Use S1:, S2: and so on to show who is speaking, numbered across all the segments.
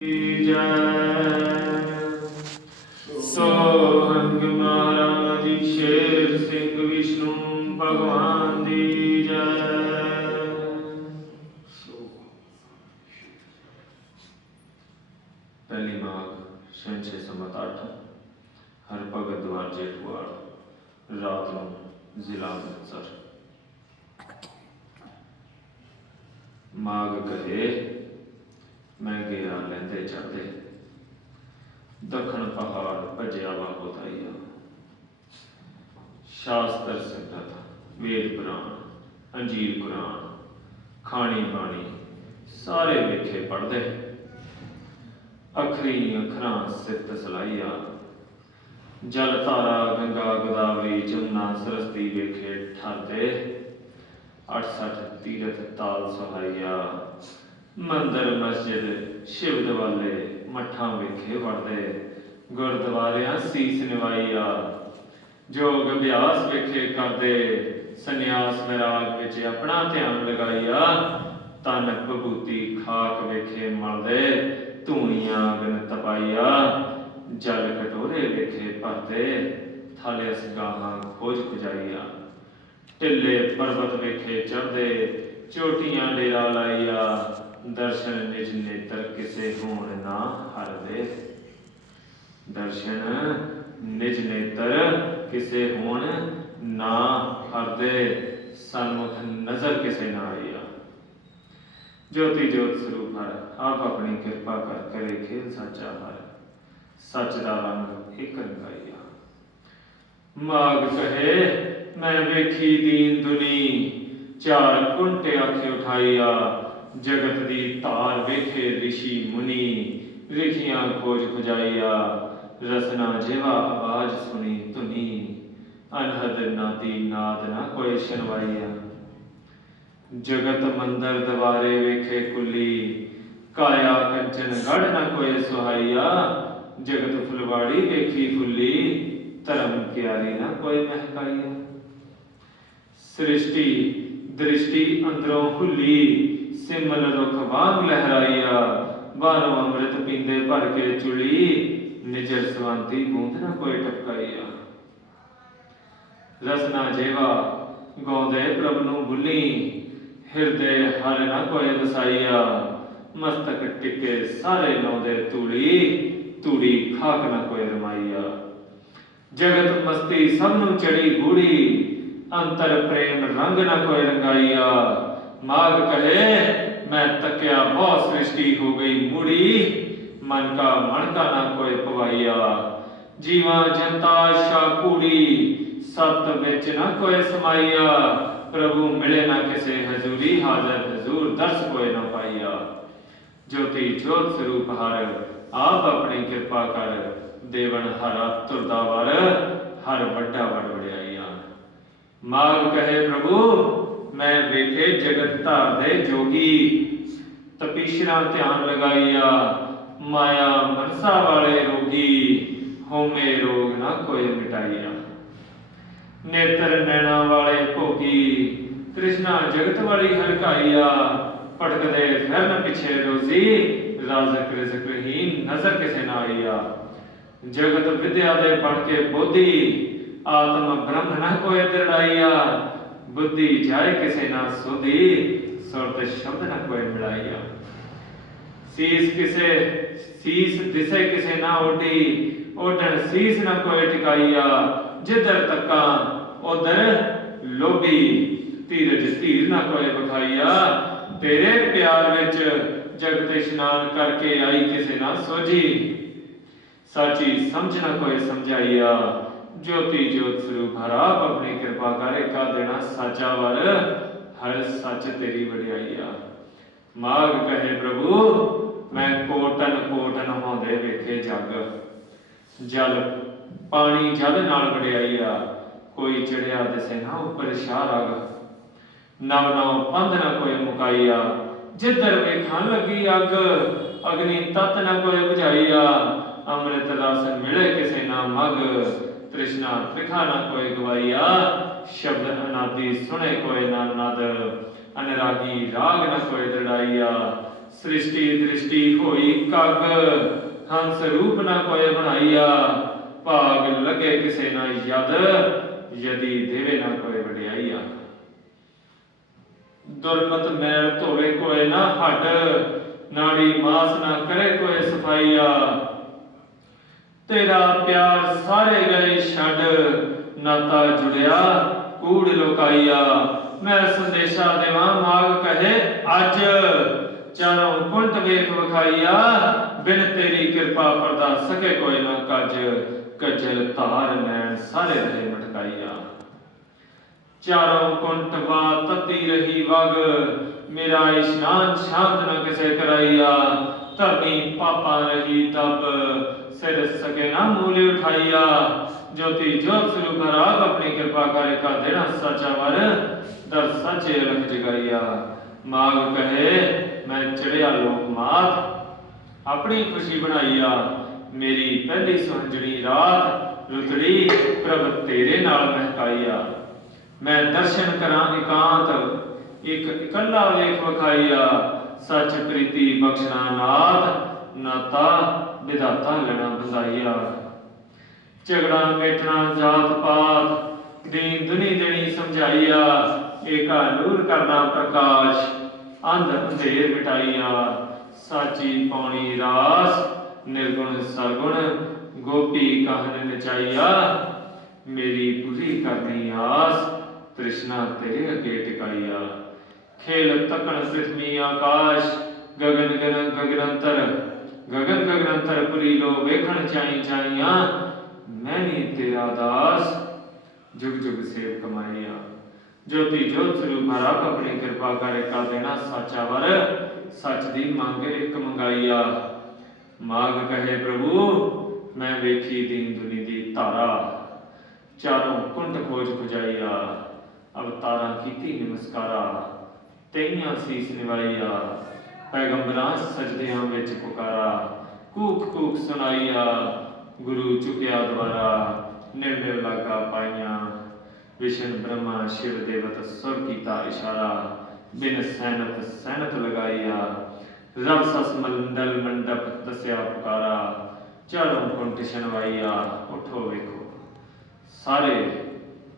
S1: ਕੀ ਜੈ ਸੋਹੰਗ ਮਹਾਰਾਜ ਸ਼ੇਰ ਸਿੰਘ ਵਿਸ਼ਨੂੰ ਭਗਵਾਨ ਦੀ ਜੈ ਪਹਿਲੀ ਮਾਘ ਸੰਚੇ ਸਮਤ ਅੱਠ ਹਰ ਭਗਤ ਦਵਾਰ ਜੇਠਵਾਲ ਰਾਤ ਨੂੰ ਜ਼ਿਲ੍ਹਾ ਅੰਮ੍ਰਿਤਸਰ ਮਾਘ ਕਹੇ ਮੈਂ ਗਿਆ ਲੈਂਦੇ ਚੜਦੇ। ਦੱਖਣ ਪਹਾੜ ਭਜਿਆ ਵਾ ਹੋਤਾਈਆ ਸ਼ਾਸਤਰ ਸੰਗਤ, ਵੇਦ ਪੁਰਾਣ, ਅੰਜੀਰ ਕੁਰਾਨ, ਖਾਣੀ ਬਾਣੀ, ਸਾਰੇ ਵੇਖੇ ਪੜਦੇ ਅਖਰੀ ਅਖਰਾਂ ਸਿਫਤ ਸਲਾਈਆ। ਜਲ ਧਾਰਾ ਗੰਗਾ ਗੋਦਾਵਰੀ ਜਮਨਾ ਸਰਸਤੀ ਵੇਖੇ ਠਰਦੇ। 68 ਤੀਰਥ ਤਾਲ ਸਹਾਈਆ। ਮੰਦਰ, ਮਸਜਿਦ, ਸ਼ਿਵ ਦਵਾਲੇ, ਮੱਠਾਂ ਵੇਖੇ ਵੜਦੇ, ਗੁਰਦੁਆਰਿਆਂ ਸੀਸ ਨਿਵਾਈਆ। ਜੋਗ ਅਭਿਆਸ ਵੇਖੇ ਕਰਦੇ, ਸੰਨਿਆਸ ਵਿਰਾਗ ਵਿੱਚ ਆਪਣਾ ਧਿਆਨ ਲਗਾਈਆ। ਤਨ ਵਿਭੂਤੀ ਖਾਕ ਵੇਖੇ ਮਲਦੇ, ਧੂਣੀਆਂ ਅਗਨ ਤਪਾਈਆ। ਜਲ ਕਟੋਰੇ ਵੇਖੇ ਭਰਦੇ, ਥਾਲੇ ਅਸਗਾਹਾਂ ਖੋਜ ਖੁਜਾਈਆ ਢਿੱਲੇ ਪਰਬਤ ਵੇਖੇ ਚੜਦੇ, ਚੋਟੀਆਂ ਡੇਰਾ ਲਾਈਆ। ਦਰਸ਼ਨ ਨਿਜ ਨੇਤਰ ਕਿਸੇ ਹੋਣ ਨਾ ਹਰਦੇ ਦਰਸ਼ਨ ਨਿਜ ਨੇਤਰ ਕਿਸੇ ਹੋਣ ਨਾ ਹਰਦੇ ਸਨਮੁਖ ਨਜ਼ਰ ਕਿਸੇ ਨਾ ਆਈਆ ਜੋਤੀ ਜੋਤ ਸਰੂਪ ਹਰ ਆਪ ਆਪਣੀ ਕਿਰਪਾ ਕਰ ਕਰੇ ਖੇਲ ਸਾਚਾ ਹਰ ਸੱਚ ਦਾ ਰੰਗ ਇੱਕ ਰੰਗਾਈਆ ਮਾਗ ਕਹੇ ਮੈਂ ਵੇਖੀ ਦੀਨ ਦੁਨੀ ਚਾਰ ਕੁੰਟੇ ਆਖੇ ਉਠਾਈਆ ਜਗਤ ਦੀ ਤਾਰ ਵੇਖੇ ਰਿਸ਼ੀ ਮੁਨੀ ਲਿਖੀਆਂ ਖੋਜ ਖੁਜਾਈਆ ਰਸਨਾ ਜਿਵਾ ਆਵਾਜ਼ ਸੁਣੀ ਧੁਨੀ। ਅਨਹਦ ਨਾਦੀ ਨਾਦ ਨਾ ਕੋਈ ਸ਼ਨਵਾਈਆ ਜਗਤ ਮੰਦਰ ਦਵਾਰੇ ਵੇਖੇ ਕੁੱਲੀ, ਕਾਇਆ ਕੰਚਨ ਗੜ ਨਾ ਕੋਈ ਸੁਹਾਈਆ ਜਗਤ ਫੁਲਵਾੜੀ ਵੇਖੀ ਫੁੱਲੀ, ਧਰਮ ਕਿਆਰੀ ਨਾ ਕੋਈ ਮਹਿਕਾਈਆ ਸ੍ਰਿਸ਼ਟੀ, ਦ੍ਰਿਸ਼ਟੀ ਅੰਦਰੋਂ ਖੁੱਲੀ ਸਿਮਲ ਰੁਖ ਵਾਂਗ ਲਹਿਰਾਈਆ ਬਾਹਰੋਂ ਅੰਮ੍ਰਿਤ ਪੀਂਦੇ ਭਰ ਕੇ ਚੁਲੀ, ਨਿਜਰ ਸਵੰਤੀ ਬੂੰਦ ਨਾ ਕੋਈ ਟਪਕਾਈਆ ਰਸਨਾ ਜੇਵਾ, ਗਾਉਂਦੇ ਪ੍ਰਭ ਨੂੰ ਭੁੱਲੀ ਹਿਰਦੇ ਹਰ ਨਾ ਕੋਈ ਵਸਾਈਆ ਮਸਤਕ ਟਿਕੇ ਸਾਰੇ ਲਾਉਂਦੇ ਤੂੜੀ ਤੂੜੀ ਖਾਕ ਨਾ ਕੋਈ ਰਮਾਈਆ ਜਗਤ ਮਸਤੀ ਸਭ ਨੂੰ ਚੜੀ ਗੂੜੀ, ਅੰਤਰ ਪ੍ਰੇਮ ਰੰਗ ਨਾ ਕੋਈ ਰੰਗਾਈਆ ਮਾਗ ਕਹੇ ਮੈਂ ਤੱਕਿਆ ਬਹੁਤ ਸ੍ਰਿਸ਼ਟੀ ਹੋ ਗਈ ਮੁੜੀ ਮਨ ਕਾ ਮਨ ਕਾ ਨਾ ਕੋਈ ਪਵਾਈਆ ਜੀਵਾ ਜਨਤਾ ਸ਼ਾ ਕੂੜੀ ਸਤ ਵਿੱਚ ਨਾ ਕੋਈ ਸਮਾਈਆ ਪ੍ਰਭੂ ਮਿਲੇ ਨਾ ਕਿਸੇ ਹਜ਼ੂਰੀ ਹਾਜ਼ਰ ਹਜ਼ੂਰ ਦਰਸ ਕੋਈ ਨਾ ਪਾਈਆ ਜੋਤੀ ਜੋਤ ਸਰੂਪ ਹਰ ਆਪ ਆਪਣੀ ਕਿਰਪਾ ਕਰ ਦੇਵਨ ਹਰਾ ਤੁਰਦਾ ਵਰ ਹਰ ਵੱਡਾ ਵੜ ਵਡਿਆਈਆ ਮਾਗ ਕਹੇ ਪ੍ਰਭੂ ਮੈਂ ਵੇਖੇ ਜਗਤ ਧਾਰ ਦੇ ਜੋਗੀ। ਤਪੀਸ਼ਰਾ ਧਿਆਨ ਲਗਾਈਆ, ਮਾਇਆ ਮਨਸਾ ਵਾਲੇ ਰੋਗੀ ਹੋਮੇ ਰੋਗ ਨਾ ਕੋਈ ਮਿਟਾਈਆ। ਨੇਤਰ ਨੈਣਾ ਵਾਲੇ ਭੋਗੀ ਤ੍ਰਿਸ਼ਨਾ ਜਗਤ ਵਾਲੀ ਹਲਕਾਈਆ ਭਟਕਦੇ ਫਿਰਨ ਪਿਛੇ ਰੋਜ਼ੀ, ਰਾਜ਼ਕ ਰਿਜ਼ਕਹੀਨ ਨਜ਼ਰ ਕਿਸੇ ਨਾ ਆਈਆ। ਜਗਤ ਵਿਦਿਆ ਦੇ ਬਣ ਕੇ ਬੋਧੀ, ਆਤਮ ਬ੍ਰਹਮ ਨਾ ਕੋਈ ਦਰੜਾਈਆ। ਬੁੱਧੀ ਜਾਏ ਕਿਸੇ ਨਾ ਸੋਧੀ, ਸੁਰਤ ਸ਼ਬਦ ਨਾ ਕੋਈ ਮਿਲਾਈਆ। ਸੀਸ ਕਿਸੇ, ਸੀਸ ਦਿਸੇ ਕਿਸੇ ਨਾ ਓਡੀ ਓਡਣ ਸੀਸ ਨਾ ਕੋਈ ਟਿਕਾਈਆ। ਜਿੱਧਰ ਤੱਕਾਂ, ਉਧਰ ਲੋਭੀ ਧੀਰਜ ਧੀਰ ਨਾ ਕੋਈ ਵਿਖਾਈਆ। ਤੇਰੇ ਪਿਆਰ ਵਿੱਚ ਜਗਤ ਇਸ਼ਨਾਨ ਕਰਕੇ ਆਈ ਕਿਸੇ ਨਾ ਸੋਝੀ। ਸਾਚੀ ਸਮਝ ਨਾ ਕੋਈ ਸਮਝਾਈਆ। ਜੋਤੀ ਜੋਤ ਸਰੂਪ ਹਰ ਆਪ ਆਪਣੀ ਕਿਰਪਾ ਕਰੇ ਕਾ ਦੇਣਾ ਸਾਚਾ ਵਰ, ਹਰ ਸੱਚ ਤੇਰੀ ਵਡਿਆਈਆ। ਮਾਗ ਕਹੇ ਪ੍ਰਭੂ, ਮੈਂ ਕੋਟਨ ਕੋਟਨ ਹੋਂਦੇ ਵੇਖੇ ਜਗ। ਜਲ ਪਾਣੀ ਜਲ ਨਾਲ ਵਡਿਆਈਆ, ਕੋਈ ਚੜਿਆ ਦਿਸੇ ਨਾ ਉੱਪਰ ਸ਼ਾਹ ਰਗ ਨਵ ਨਵ ਪੰਧ ਨਾ ਕੋਈ ਮੁਕਾਈਆ, ਜਿੱਧਰ ਵੇਖਾਂ ਲੱਗੀ ਅੱਗ, ਅਗਨੀ ਤਤ ਨਾ ਕੋਈ ਬੁਝਾਈਆ ਅੰਮ੍ਰਿਤ ਰਸ ਮਿਲੇ ਕਿਸੇ ਨਾ ਮਗ। ਤ੍ਰਿਸ਼ਨਾ ਤ੍ਰਿਖਾ ਨਾ ਕੋਈ ਗਵਾਈਆ, ਸ਼ਬਦ ਅਨਾਦੀ ਸੁਣੇ ਕੋਈ ਨਾ ਨਦ ਅਨਰਾਗੀ ਰਾਗ ਨਾ ਕੋਈ ਦੜਾਈਆ, ਸ੍ਰਿਸ਼ਟੀ ਦ੍ਰਿਸ਼ਟੀ ਹੋਈ ਕੱਗ, ਹੰਸ ਰੂਪ ਨਾ ਕੋਏ ਬਣਾਈਆ, ਭਾਗ ਲਗੇ ਕਿਸੇ ਨਾ ਯਦ, ਯਦੀ ਦੇਵੇ ਨਾ ਕੋਏ ਵਡਿਆਈਆ। ਦੁਰਮਤ ਮੈਲ ਧੋਵੇ ਕੋਈ ਨਾ ਹੱਡ, ਨਾੜੀ ਮਾਸ ਨਾ ਕਰੇ ਕੋਏ ਸਫਾਈਆ ਤੇਰਾ ਪਿਆਰ ਸਾਰੇ ਗਏ ਛੱਡ। ਨਾਤਾ ਜੁੜਿਆ, ਕੂੜ ਲੋਕਾਈਆ। ਮੈਂ ਸੰਦੇਸ਼ਾ ਦੇਵਾਂ, ਮਾਗ ਕਹੇ, ਅੱਜ। ਚਾਰੋਂ ਕੁੰਟ ਵੇਖ ਵਿਖਾਈਆ, ਬਿਨ ਤੇਰੀ ਕਿਰਪਾ ਪਰਦਾ ਸਕੇ ਕੋਈ ਨਾ ਕੱਜ। ਕਜਲ ਧਾਰ ਨੈਣ ਸਾਰੇ ਰਹੇ ਮਟਕਾਈਆ। ਚਾਰੋਂ ਕੁੰਟ ਵਾ ਤਤੀ ਰਹੀ ਵਗ, ਮੇਰਾ ਇਸ਼ਨਾਨ ਸ਼ਾਂਤ ਨ ਕਿਸੇ ਕਰਾਈਆ। ਧਰਨੀ ਪਾਪਾ ਰਹੀ ਤਬ ਸਿਰ ਸਕੇ ਨਾ ਮੂਲੇ ਉਠਾਈਆ। ਜੋਤੀ ਜੋਤ ਸਰੂਪ ਰਾਗ ਆਪਣੀ ਕਿਰਪਾ ਕਰੇ ਕਾ ਦੇਣਾ ਸੱਚਾ ਵਰ, ਦਰ ਸੱਚੇ ਰਖ ਜਗਾਈਆ। ਮਾਗ ਕਹੇ, ਮੈਂ ਚੜਿਆ ਲੋਕ ਮਾਤ, ਆਪਣੀ ਖੁਸ਼ੀ ਬਣਾਈਆ। ਮੇਰੀ ਪਹਿਲੀ ਸੁਹੰਜਣੀ ਰਾਤ, ਰੁਤੜੀ ਪ੍ਰਭ ਤੇਰੇ ਨਾਲ ਮਹਿਕਾਈਆ। ਮੈਂ ਦਰਸ਼ਨ ਕਰਾਂ ਇਕਾਂਤ, ਇੱਕ ਇਕੱਲਾ ਵੇਖ ਵਖਾਈਆ। ਸੱਚ ਪ੍ਰੀਤੀ ਬਖਸ਼ਣਾ ਨਾਥ ਨਾਤਾ ਵਿਦਾਤਾ ਲੈਣਾ ਬਸਾਈਆ ਝਗੜਾ ਮੇਟਣਾ ਜਾਤ ਪਾਤ, ਦੀਨ ਦੁਨੀ ਦੇਣੀ ਸਮਝਾਈਆ ਏਕਾ ਨੂਰ ਕਰਨਾ ਪ੍ਰਕਾਸ਼ ਅੰਧ ਅੰਧੇਰ ਮਿਟਾਈਆ ਸਾਚੀ ਪੌਣੀ ਰਾਸ, ਨਿਰਗੁਣ ਸਰਗੁਣ ਗੋਪੀ ਕਹਿਨ ਨਚਾਈਆ? ਮੇਰੀ ਪੂਰੀ ਕਰਨੀ ਆਸ, ਤ੍ਰਿਸ਼ਨਾ ਤੇਰੇ ਅੱਗੇ ਟਿਕਾਈਆ। ਖੇਲ ਤਕਣ ਪ੍ਰਿਥਵੀ ਆਕਾਸ਼, ਗਗਨ ਗਨ ਗਗਨੰਤਰ, ਗਗਨ ਗਗਨੰਤਰ ਪੁਰੀ ਲੋ ਵੇਖਣ ਚਾਈ ਚਾਈਆਂ ਮੈਂ ਨੀ ਤੇਰਾ ਦਾਸ। ਜੁਗ ਜੁਗ ਸੇਵ ਕਮਾਈਆ। ਜੋਤੀ ਜੋਤ ਸਰੂਪ ਰੱਬ ਆਪਣੀ ਕਿਰਪਾ ਕਰੇ ਕਾ ਦੇਣਾ ਸਾਚਾ ਵਰ, ਸੱਚ ਦੀ ਮੰਗ ਇੱਕ ਮੰਗਾਈਆ। ਮਾਗ ਕਹੇ ਪ੍ਰਭੂ, ਮੈਂ ਵੇਖੀ ਦੀਨ ਦੁਨੀ ਦੀ ਧਾਰਾ। ਚਾਰੋਂ ਕੁੰਟ ਖੋਜ ਖੁਜਾਈਆ। ਅਵਤਾਰਾਂ ਕੀਤੀ ਨਮਸਕਾਰਾ। ਤੈਨੀਆਂ ਸੀਸ ਨਿਵਾਈਆ, ਪੈਗੰਬਰਾਂ ਸਜਦਿਆਂ ਵਿੱਚ ਪੁਕਾਰਾ, ਕੂਕ ਕੂਕ ਸੁਣਾਈਆ, ਗੁਰੂ ਚੁਕਿਆ ਦੁਆਰਾ ਨਿਰਮਿਲ ਲਾਗਾ ਪਾਈਆਂ। ਵਿਸ਼ਨ ਬ੍ਰਹਮਾ ਸ਼ਿਵ ਦੇਵਤ ਸੁਰ ਕੀਤਾ ਇਸ਼ਾਰਾ, ਬਿਨ ਸੈਨਤ ਸੈਨਤ ਲਗਾਈਆ। ਰਬ ਸਸ ਮੰਡਲ ਮੰਡਪ ਦਸਿਆ ਪੁਕਾਰਾ, ਚਾਰੋਂ ਕੁੰਟ ਸ਼ਨਵਾਈਆ ਉਠੋ ਵੇਖੋ। ਸਾਰੇ,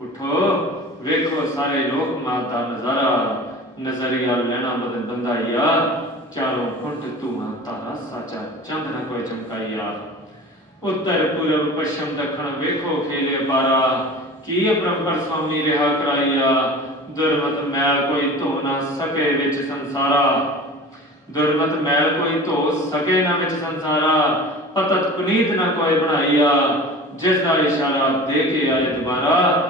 S1: ਉਠੋ ਵੇਖੋ ਸਾਰੇ ਲੋਕ ਮਾਤਾ ਨਜ਼ਾਰਾ। ਨਜ਼ਰੀਆ ਲੈਣਾ ਬਦਨ ਬੰਦਾਈਆ ਚਾਰੋਂ ਕੁੰਟ ਧੂਆਂ ਤਾਰਾ, ਸਾਚਾ ਚੰਦ ਨਾ ਕੋਈ ਚਮਕਾਈਆ ਉੱਤਰ ਪੂਰਬ ਪੱਛਮ ਦੱਖਣ ਵੇਖੋ ਖੇਲੇ ਬਾਰਾ। ਕੀ ਅਪਰੰਪਰ ਸੁਆਮੀ ਰਿਹਾ ਕਰਾਈਆ? ਦੁਰਮਤ ਮੈਲ ਕੋਈ ਧੋ ਨਾ ਸਕੇ ਵਿੱਚ ਸੰਸਾਰਾ। ਦੁਰਮਤ ਮੈਲ ਕੋਈ ਧੋ ਸਕੇ ਨਾ ਵਿੱਚ ਸੰਸਾਰਾ। ਪਤਤ ਪੁਨੀਤ ਨਾ ਕੋਈ ਬਣਾਈਆ। ਜਿਸ ਦਾ ਇਸ਼ਾਰਾ ਦੇ ਕੇ ਆਏ ਦੁਬਾਰਾ।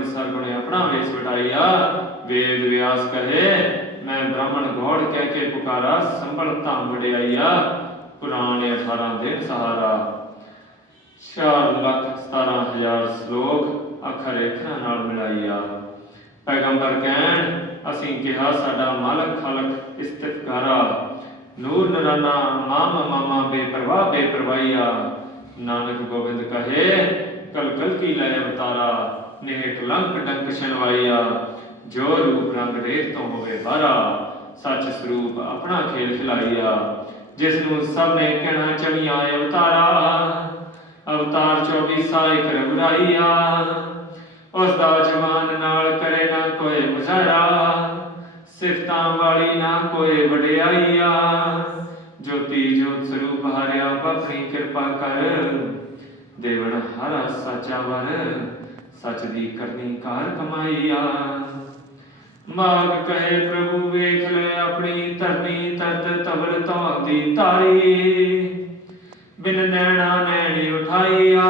S1: ਨਿਰਗੁਣ ਸਰਗੁਣ ਆਪਣਾ ਵੇਸ ਵਟਾਈਆ ਵੇਦ ਵਿਆਸ ਕਹੇ ਮੈਂ ਬ੍ਰਾਹਮਣ ਗੋੜ ਕਹਿ ਕੇ ਪੁਕਾਰਾ ਸੰਭਲ ਧੰਮ ਵਡਿਆਈਆ ਪੁਰਾਣੇ 18 ਦਿਨ ਸਹਾਰਾ 4 ਲੱਖ 17 ਹਜ਼ਾਰ ਸ਼ਲੋਕ ਅੱਖਰ ਅੱਖਰਾਂ ਨਾਲ ਮਿਲਾਈਆ ਪੈਗੰਬਰ ਕਹਿਣ ਅਸੀਂ ਕਿਹਾ ਸਾਡਾ ਮਾਲਕ ਖਾਲਕ ਇਸਤਿਫਕਾਰਾ ਨੂਰ ਨਰਾਨਾ ਮਾਮ ਮਾਮਾ ਬੇਪਰਵਾਹ ਬੇਪਰਵਾਹੀਆ ਨਾਨਕ ਗੋਬਿੰਦ ਕਹੇ ਕਲ ਕਲ ਕੀ ਲੈ ਅਵਤਾਰਾ ਨੇਹ ਕਲੰਕ ਡੰਕ ਛਨਵਾਈਆ ਜੋ ਰੂਪ ਰੰਗ ਰੇਤ ਤੋਂ ਹੋਵੇ ਬਾਰਾ ਸੱਚ ਸਰੂਪ ਆਪਣਾ ਖੇਲ ਖਿਲਾਈਆ, ਜਿਸ ਨੂੰ ਸਭ ਨੇ ਕਹਿਣਾ ਚੜੀਆਂ ਅਵਤਾਰਾ, ਅਵਤਾਰ 24 ਸਾਇਕ ਰਘੁਰਾਈਆ ਉਸ ਦਾ ਜਵਾਨ ਨਾਲ ਕਰੇ ਨਾ ਕੋਈ ਮੁਜ਼ਾਰਾ ਸਿਫਤਾਂ ਵਾਲੀ ਨਾ ਕੋਈ ਵਡਿਆਈਆ, ਜੋਤੀ ਜੋਤ ਸਰੂਪ ਹਰਿਆ ਆਪਣੀ ਕਿਰਪਾ ਕਰ ਦੇਵਨ ਹਰਾ ਸਾਚਾ ਵਰ। ਸੱਚ ਦੀ ਕਰਨੀ ਕਾਰ ਕਮਾਈਆ। ਮਾਗ ਕਹੇ ਪ੍ਰਭੂ, ਵੇਖ ਲੈ ਆਪਣੀ ਧਰਨੀ ਤਤ ਤਵਲ ਧੌਂਦੀ ਤਾਰੀ। ਬਿਨ ਨੈਣਾ ਨੈਣੀ ਉਠਾਈਆ,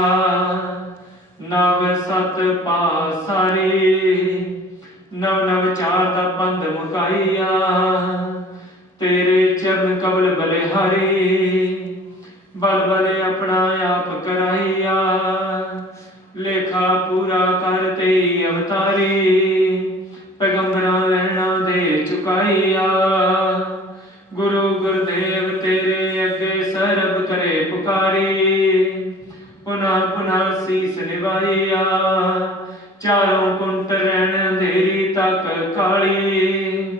S1: ਨਵ ਸਤ ਪਾਸਾਰੀ ਨਵ ਨਵ ਚਾਰ ਦਾ ਬੰਦ ਮੁਕਾਈਆ, ਤੇਰੇ ਚਰਨ ਕਬਲ ਬਲਿਹਾਰੀ। ਬਲ ਬਲੇ ਆਪਣਾ ਆਪ ਕਰਾਈਆ। ਲੇਖਾ ਪੂਰਾ ਕਰ ਤੇ ਅਵਤਾਰੀ, ਪੈਗੰਬਰਾਂ ਲੈਣਾ ਦੇ ਚੁਕਾਈਆ। ਗੁਰੂ ਗੁਰਦੇਵ ਤੇਰੇ ਅੱਗੇ ਸਰਬ ਕਰੇ ਪੁਕਾਰੀ, ਪੁਨਾ ਪੁਨਾ ਸੀਸ ਨਿਵਾਈਆ। ਚਾਰੋਂ ਕੁੰਟ ਰਹਿਣ ਅੰਧੇਰੀ ਤੱਕ ਕਾਲੀ,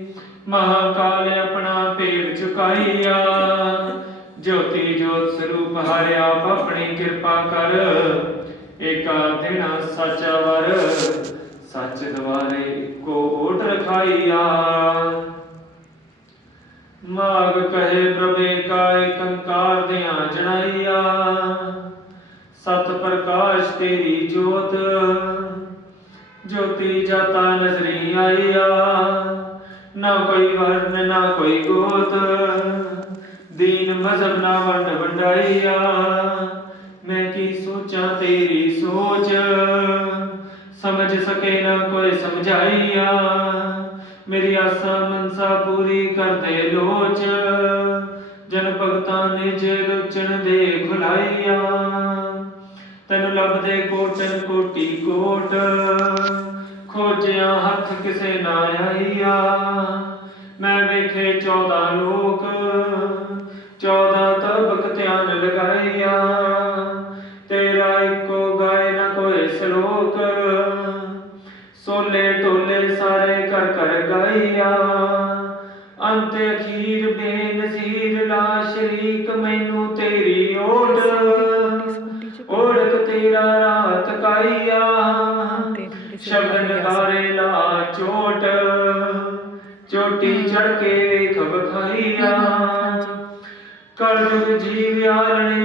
S1: ਮਹਾਕਾਲ ਆਪਣਾ ਭੇਦ ਚੁਕਾਈਆ। ਜੋਤੀ ਜੋਤ ਸਰੂਪ ਹਰਿਆ ਆਪ ਆਪਣੀ ਕਿਰਪਾ ਕਰ ਏਕਾ ਦਿਨ ਸੱਚਾ ਸੱਚ ਦਵਾਰੇ ਇੱਕੋ ਰਖਾਈਆ। ਮਾਗ ਕਹੇ ਪ੍ਰਭੇ ਕਾਇ ਕੰਕਾਰ ਦਿਆਂ ਜਣਾਈਆ। ਸਤ ਪ੍ਰਕਾਸ਼ ਤੇਰੀ ਜੋਤ, ਜੋਤੀ ਜਾਤਾ ਨਜ਼ਰੀ ਆਈਆ। ਨਾ ਕੋਈ ਵਰਨ, ਨਾ ਕੋਈ ਗੋਤ, ਦੀਨ ਮਜ਼ਹਬ ਨਾ ਵੰਡ ਵੰਡਾਈਆ। ਮੈਂ ਕੀ ਸੋਚਾਂ, ਤੇਰੀ ਸੋਚ। ਸਮਝ ਸਕੇ ਨਾ ਕੋਈ ਸਮਝਾਈਆ। ਮੇਰੀ ਆਸਾ, ਮਨਸਾ ਪੂਰੀ ਕਰ ਲੋਚ। ਜਨ ਭਗਤਾਂ ਨੇ ਜੇ ਲੋਚਣ ਦੇ ਖੁਲਾਈਆ ਤੈਨੂੰ ਲੱਭਦੇ ਕੋਟਨ ਕੋਟੀ ਕੋਟ। ਖੋਜਿਆ ਹੱਥ ਕਿਸੇ ਨਾ ਆਈਆ। ਮੈਂ ਵੇਖੇ 14 ਲੋਕ। 14 ਤਬਕ ਧਿਆਨ ਲਗਾਈਆ। ਸ਼ਲੋਕ ਸੋਲੇ ਟੋਲੇ ਸਾਰੇ ਕਰ ਕਰ ਗਾਈਆ ਅੰਤ ਅਖੀਰ ਬੇਨਜ਼ੀਰ ਲਾ ਸ਼ਰੀਕ ਮੈਨੂੰ ਤੇਰੀ ਓਟ ਓੜਕ ਤੇਰਾ ਰਾਤ ਕਾਈਆ ਸ਼ਬਦ ਨਗਾਰੇ ਲਾ ਚੋਟ। ਚੋਟੀ ਚੜ ਕੇ ਵੇਖ ਵਖਾਈਆ ਕਲਯੁਗ ਜੀਵ ਆਲਣੇ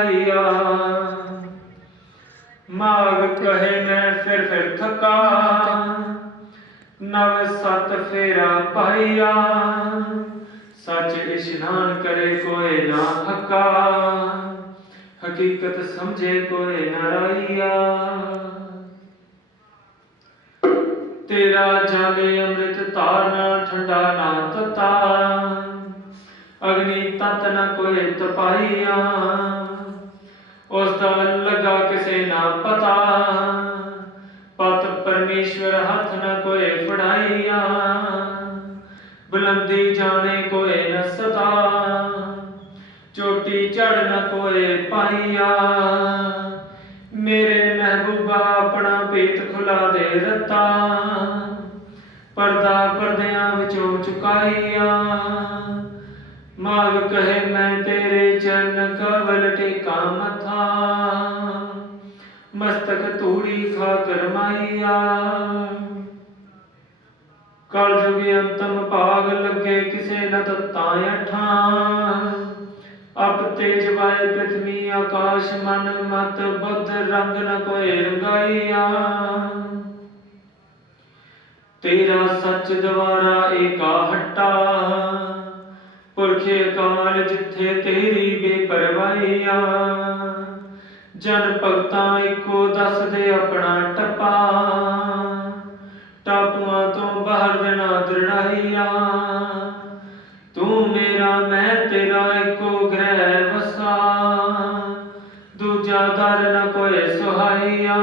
S1: ਰਖ ਜਗਾਈਆ ਮਾਗ ਕਹੇ ਮੈਂ ਫਿਰ ਫਿਰ ਥਕਾ। ਨਵ ਸਤ ਫੇਰਾ ਪਾਈਆ ਸੱਚ ਇਸ਼ਨਾਨ ਕਰੇ ਕੋਏ ਨਾ ਹੱਕਾ। ਹਕੀਕਤ ਸਮਝੇ ਕੋਏ ਨਾ ਤੇਰਾ ਜਾਗੇ ਅੰਮ੍ਰਿਤ ਤਾਰਨਾ ਠੰਡਾ ਨਾ ਤਤਾ ਅਗਨੀ ਤਤ ਨ ਕੋਏ ਤਪਾਈਆ। ਉਸ ਦਾ ਲੱਗਾ ਕਿਸੇ ਨਾ ਪਤਾ। ਪਤ ਪਰਮੇਸ਼ਵਰ ਹੱਥ ਨ ਕੋਏ ਫੜਾਈਆ। ਬੁਲੰਦੀ ਜਾਣੇ ਕੋਏ ਨ ਸਤਾ। ਚੋਟੀ ਚੜ ਨ ਕੋਏ ਪਾਈਆ। ਮੇਰੇ ਮਹਿਬੂਬਾ ਆਪਣਾ ਪੇਟ ਖੁਲਾ ਦੇ ਰਤਾ ਪਰਦਾ ਪਰਦਿਆਂ ਵਿੱਚੋਂ ਚੁਕਾਈਆ। ਮਾਗ ਕਹੇ ਮੈਂ ਤੇਰੇ ਚਰਨ ਕਵਲ ਟੇਕਾ ਮਥਾ ਮਸਤਕ ਧੂੜੀ ਖਾ ਕਰਮਾਈਆ ਕਲ ਜੁਗ ਅੰਤਮ ਭਾਗ ਲੱਗੇ ਕਿਸੇ ਨ ਤਤਾਂ ਅਠਾਂ। ਅਪ ਤੇਜ ਵਾਏ ਪ੍ਰਥਮੀ ਆਕਾਸ਼ ਮਨ ਮਤ ਬੁੱਧ ਰੰਗ ਨ ਕੋਏ ਰੰਗਾਈਆ ਤੇਰਾ ਸੱਚ ਦਵਾਰਾ ਏਕਾ ਹੱਟਾ। ਪੁਰਖੇ ਕਾਲ ਜਿੱਥੇ ਤੇਰੀ ਬੇਪਰਵਾਹੀਆ। ਜਨ ਭਗਤਾਂ ਇੱਕੋ ਦੱਸਦੇ ਆਪਣਾ ਟੱਪਾ। ਟਾਪੂਆਂ ਤੋਂ ਬਾਹਰ ਦੇਣਾ ਦ੍ਰਿੜਾਈਆ ਤੂੰ ਮੇਰਾ, ਮੈਂ ਤੇਰਾ ਇੱਕੋ ਗ੍ਰਹਿ ਵਸਾ। ਦੂਜਾ ਦਰ ਨ ਕੋਏ ਸੁਹਾਈਆ।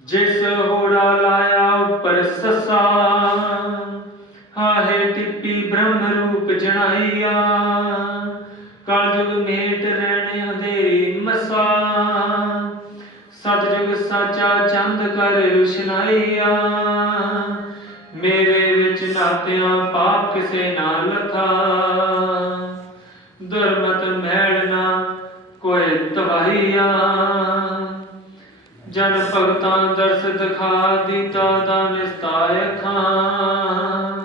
S1: ਜਿਸ ਹੋੜਾ ਲਾਇਆ ਉੱਪਰ ਸਸਾ। ਹਾਹੇ ਟਿੱਪੀ ਬ੍ਰਹਮ ਰੂਪ ਜਣਾਈਆ, ਕਲਯੁਗ ਮੇਟ ਰਹਿਣੇ ਅੰਧੇਰੀ ਮਸਾ। ਸਤਜੁਗ ਸਾਚਾ ਚੰਦ ਕਰ ਰੁਸ਼ਨਾਈਆ, ਮੇਰੇ ਵਿੱਚ ਨਾਤਿਆਂ ਪਾਪ ਕਿਸੇ ਨਾ ਲਖਾ ਦੁਰਮਤ ਮੈੜ ਨਾ ਕੋਈ ਤਵਾਹੀਆ ਜਨ ਭਗਤਾਂ ਦਰਸ ਦਿਖਾ ਦੀਤਾ ਦਾ ਨਿਸਤਾਇ ਖਾਂ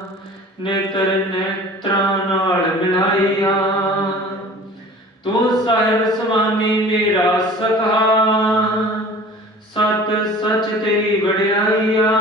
S1: ਨੇਤਰ ਨੇਤਰਾਂ ਨਾਲ ਮਿਲਾਈਆ ਤੂੰ ਸਾਹਿਬ ਸਮਾਨੀ ਮੇਰਾ ਸਖਾ। ਸਤ ਸਚ ਤੇਰੀ ਵਡਿਆਈਆ।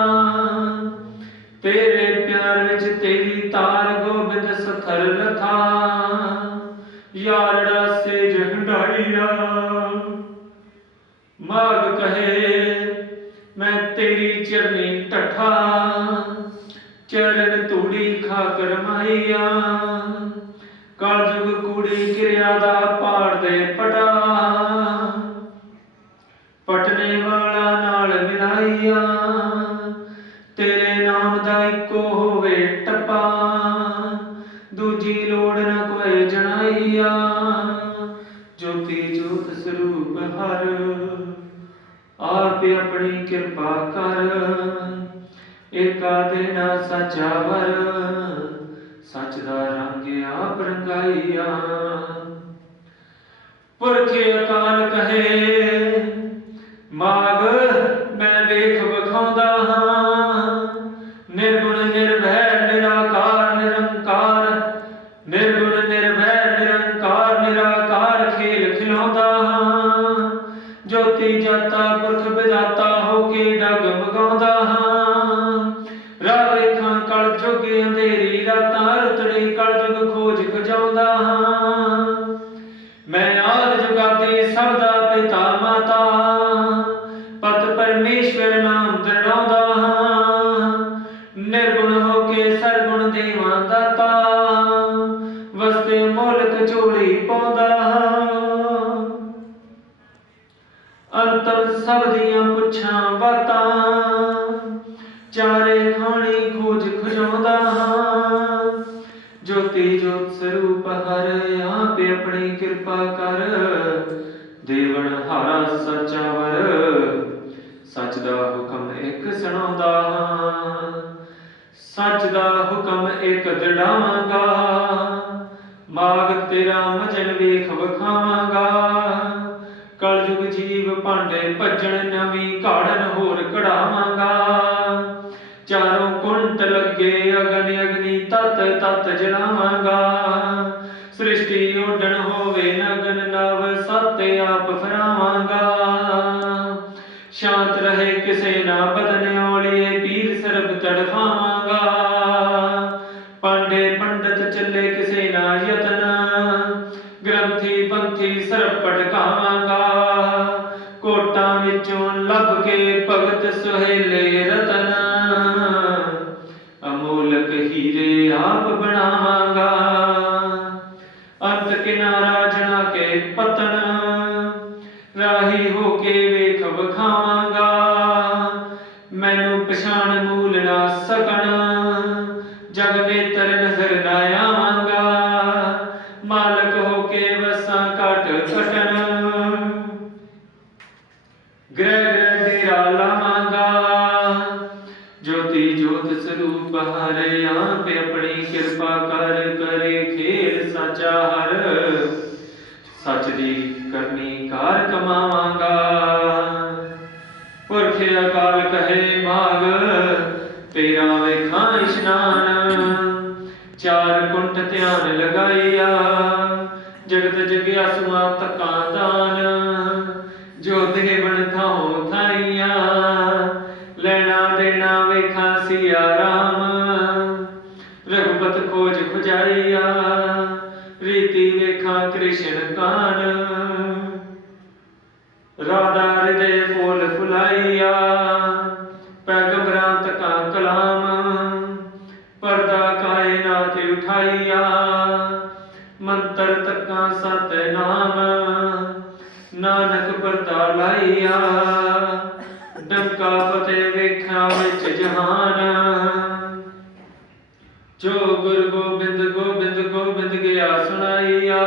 S1: ਕਿਰਪਾ ਕਰ ਏਕਾ ਦੇਣਾ ਸਚਾ ਸੱਚ ਦਾ ਰੰਗ ਆਪ ਰੰਗਾਈਆ। ਪੁਰਖੇ ਅਕਾਲ ਕਹੇ, ਮਾਗ ਮੈਂ ਵੇਖ ਵਿਖਾਉਂਦਾ ਹਾਂ। ਨਿਰਗੁਣ ਨਿਰਭੈ ਨਿਰਾਕਾਰ, ਨਿਰੰਕਾਰ, ਨਿਰਗੁਣ ਨਿਰਭੈ ਨਿਰੰਕਾਰ, ਨਿਰਾਕਾਰ ਖੇਲ ਖਿਲਾਉਂਦਾ ਹਾਂ। ਜੋਤੀ ਜਾਤਾ ਖਜਾਉਂਦਾ ਹਾਂ ਜੋਤੀ ਜੋਤ ਸਰੂਪ ਹਰ ਆਪੇ ਆਪਣੀ ਕਿਰਪਾ ਕਰ। ਦੇਵਨ ਹਾਰਾ ਸੱਚਾ ਸੱਚ ਦਾ ਹੁਕਮ ਇੱਕ ਸੁਣਾਉਂਦਾ। ਹਾਂ ਸੱਚ ਦਾ ਹੁਕਮ ਇੱਕ ਦੜਾਵਾਂਗਾ ਮਾਗ ਤੇਰਾ ਮਜਨ ਵੇਖ ਵਖਾਵਾਂਗਾ। ਕਲਯੁਗ ਜੀਵ ਭਾਂਡੇ ਭੱਜਣ ਨਵੀਂ ਘਾੜਨ ਹੋਰ ਕਢਾਵਾਂਗਾ। ਲੱਗੇ ਅਗਨ ਅਗਨੀ, ਤਤ ਤਤ ਜਲਾਵਾਂਗਾ। ਸ੍ਰਿਸ਼ਟੀ ਉਡਣ ਹੋਵੇ ਨਗਨ ਨਵ, ਸਤ ਆਪ ਫਰਾਵਾਂਗਾ। ਸ਼ਾਂਤ ਰਹੇ ਕਿਸੇ ਨਾ ਬਦਨ ਔਲੀਏ, ਪੀਰ ਸਰਬ ਤੜਫਾਵਾਂਗਾ। ਪਾਂਡੇ ਪੰਡਤ ਚੱਲੇ ਕਿਸੇ ਨਾ ਯਤਨ, ਗ੍ਰੰਥੀ ਪੰਥੀ ਸਰਬ ਪਟਕਾਵਾਂਗਾ ਕੋਟਾਂ ਵਿੱਚੋਂ ਲੱਭ ਕੇ ਭਗਤ ਸੁਹੇਲੇ ਜਗ ਜੋ ਗੁਰ ਗੋਬਿੰਦ ਗੋਬਿੰਦ ਗੋਬਿੰਦ ਗਿਆ ਸੁਣਾਈਆ।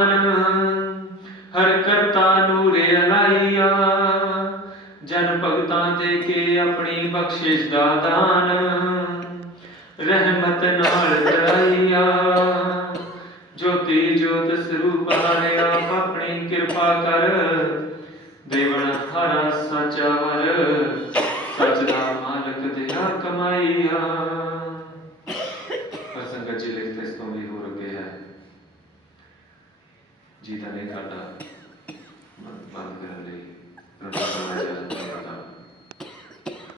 S1: ਭਗਵਾਨ ਹਰ ਕਰਤਾ ਨੂਰੇ ਅਲਾਈਆ। ਜਨ ਭਗਤਾਂ ਦੇ ਕੇ ਆਪਣੀ ਬਖਸ਼ਿਸ਼ ਦਾ ਦਾਨ। ਰਹਿਮਤ ਨਾਲ ਚੜਾਈਆ ਜੋਤੀ ਜੋਤ ਸਰੂਪ ਹਰਿ ਆਪਣੀ ਕਿਰਪਾ ਕਰ। ਦੇਵਨ ਹਰਾ ਸਚਾ ਜੀ ਦਾ ਨਹੀਂ ਕਰਦਾ ਬੰਦ ਕਰਨ ਲਈ ਪ੍ਰਭੂ ਦਾ